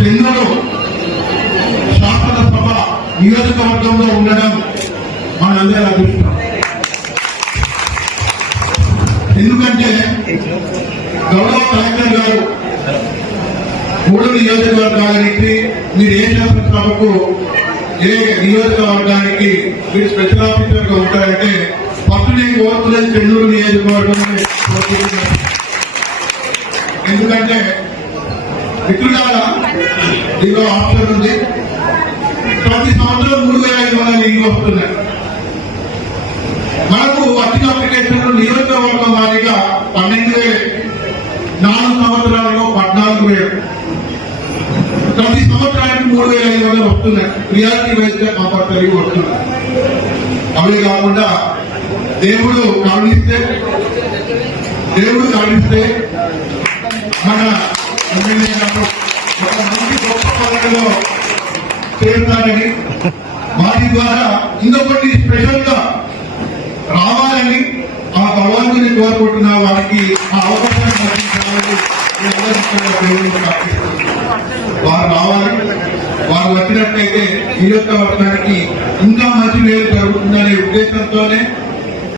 చంద్రుడు శాసనసభ నియోజకవర్గంలో ఉండడం మనందరి అదృష్టం. ఎందుకంటే గౌరవ కలెక్టర్ గారు మూడు నియోజకవర్గాలకి మీరు ఏ శాసనసభకు ఏ నియోజకవర్గానికి మీరు స్పెషల్ ఆఫీసర్గా ఉంటారంటే ఫస్ట్ నేను కోరుతున్నది చెన్నూరు నియోజకవర్గం ఎందుకంటే మిత్రులారా దీనిలో ఆప్షన్ ఉంది. ప్రతి సంవత్సరం మూడు వేల ఐదు వందల నీళ్ళు వస్తున్నాయి. మనకు వచ్చిన అప్లికేషన్లు నియోజకవర్గం వారీగా పన్నెండు వేలు నాలుగు సంవత్సరాలలో పద్నాలుగు వేలు. ప్రతి సంవత్సరానికి మూడు వేల ఐదు వందలు వస్తున్నాయి. రియాలిటీ వేస్తే కంపల్సరీ వస్తున్నాయి. అవి కాకుండా దేవుడు కరుణిస్తే దేవుడు కరుణిస్తే మన ఎమ్మెల్యే ఒక మంచి గొప్ప పదవిలో చేరుతారని వాటి ద్వారా ఇంకొకటి స్పెషల్గా రావాలని ఆ భగవంతుని కోరుకుంటున్న వారికి ఆ అవకాశం కల్పించాలని వారు రావాలి. వారు వచ్చినట్లయితే నియోజకవర్గానికి ఇంకా మంచి మేలు జరుగుతుందనే ఉద్దేశంతోనే